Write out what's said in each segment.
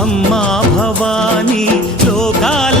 అమ్మా భవానీ లోకాల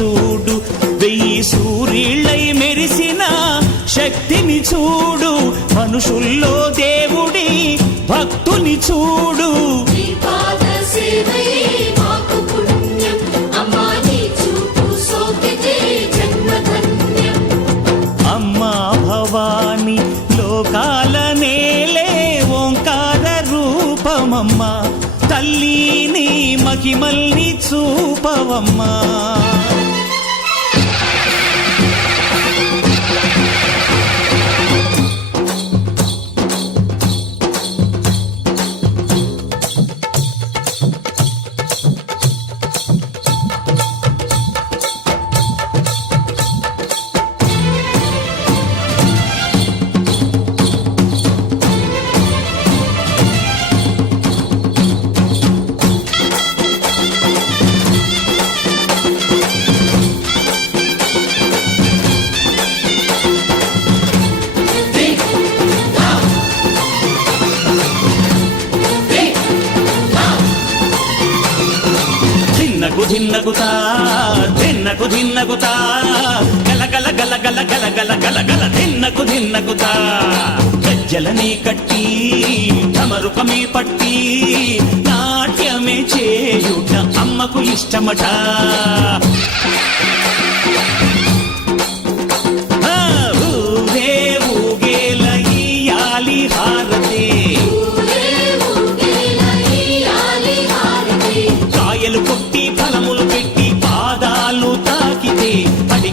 చూడు వెయ్యి సూర్యులై మెరిసిన శక్తిని చూడు మనుషుల్లో దేవుడి భక్తుని చూడు. మల్లి చూపవమ్మా. ధిన్నకు ధిన్నకుతా ధిన్నకు ధిన్నకుతా గలగల గలగల గలగల గలగల దిన్నకు ధిన్నకుతా గజ్జలనే కట్టి తమరుకమే పట్టి నాట్యమే చేయుట అమ్మకు ఇష్టమట. కాయలు కొట్టి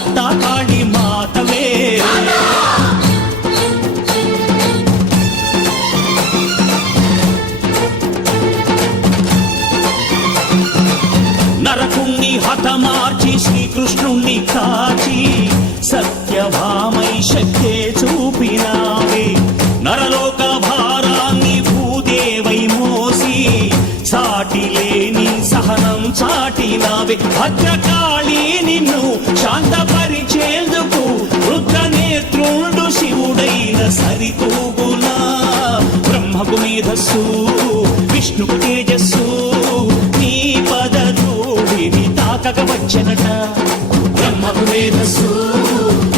కలకత్తా కాళీ మాతవే. నరకుణ్ణి హతమార్చి శ్రీకృష్ణుణ్ణి కాచి సత్యభామై శక్తే చూపినావే. నరలోక భారాన్ని భూదేవై మోసి సాటి లేని సహనం చాటినావే. భద్రకాళి నిన్ను శాంత శ్రీ కోగుల బ్రహ్మకు మేధస్సు విష్ణుకు తేజస్సు నీ పద ధూళిని తాకక వచ్చనట బ్రహ్మకు మేధస్సు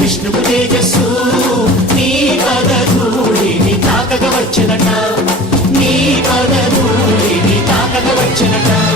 విష్ణుకు తేజస్సు నీ పద ధూళిని తాకక వచ్చనట నీ పద తాకక వచ్చనట